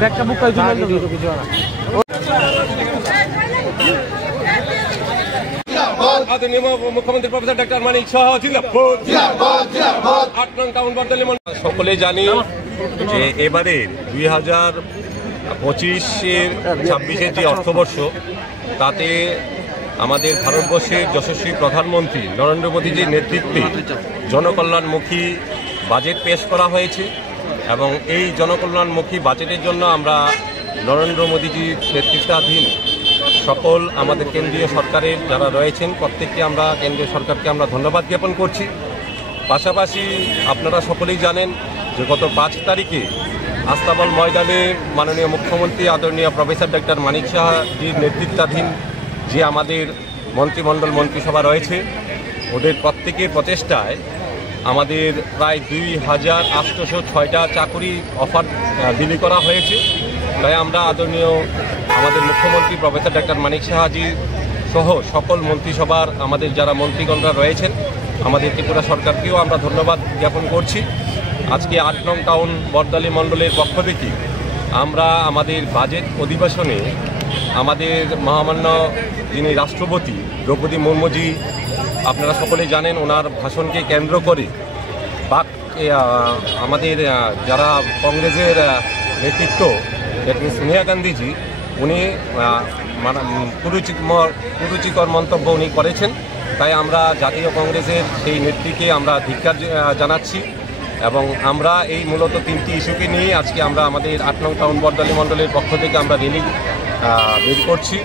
ব্যাগটা বুক করে দিলাম কিছু না। আদরণীয় মুখ্যমন্ত্রী প্রফেসর ডক্টর মানিক সাহা জিন্দাবাদ। 8 নং টাউন বর্দলী মণ্ডল সকলে জানি যে এবারে 2025-এর 26-এর যে অর্থবর্ষ তাতে আমাদের ভারতবর্ষের যশস্বী প্রধানমন্ত্রী নরেন্দ্র মোদীজির নেতৃত্বে জনকল্যাণমুখী বাজেট পেশ করা হয়েছে এবং এই জনকল্যাণমুখী বাজেটের জন্য আমরা নরেন্দ্র মোদীজির নেতৃত্বাধীন সকল আমাদের কেন্দ্রীয় সরকারের যারা রয়েছেন প্রত্যেককে আমরা কেন্দ্রীয় সরকারকে আমরা ধন্যবাদ জ্ঞাপন করছি। পাশাপাশি আপনারা সকলেই জানেন যে গত 5 তারিখে আস্তাবল ময়দানে মাননীয় মুখ্যমন্ত্রী আদরণীয় প্রফেসর ডক্টর মানিক সাহাজির নেতৃত্বাধীন যে আমাদের মন্ত্রিমণ্ডল মন্ত্রিসভা রয়েছে ওদের প্রত্যেকের প্রচেষ্টায় আমাদের প্রায় 2806টা চাকরি অফার বিলি করা হয়েছে। তাই আমরা আদরণীয় আমাদের মুখ্যমন্ত্রী প্রফেসর ডক্টর মানিক সাহাজি সহ সকল মন্ত্রিসভার আমাদের যারা মন্ত্রীগণরা রয়েছেন আমাদের ত্রিপুরা সরকারকেও আমরা ধন্যবাদ জ্ঞাপন করছি। আজকে 8 নং টাউন বর্দলী মণ্ডলের পক্ষ থেকে আমরা আমাদের বাজেট অধিবেশনে আমাদের মহামান্য যিনি রাষ্ট্রপতি দ্রৌপদী মুর্মুজি আপনারা সকলে জানেন ওনার ভাষণকে কেন্দ্র করে আমাদের যারা কংগ্রেসের নেতৃত্ব সোনিয়া গান্ধীজি উনি কুরুচিকর মন্তব্য উনি করেছেন। তাই আমরা জাতীয় কংগ্রেসের সেই নেত্রীকে আমরা ধিক্কার জানাচ্ছি এবং আমরা এই মূলত 3টি ইস্যুকে নিয়ে আজকে আমরা আমাদের 8 নং টাউন বর্দলী মণ্ডলের পক্ষ থেকে আমরা র্যালি বের করছি।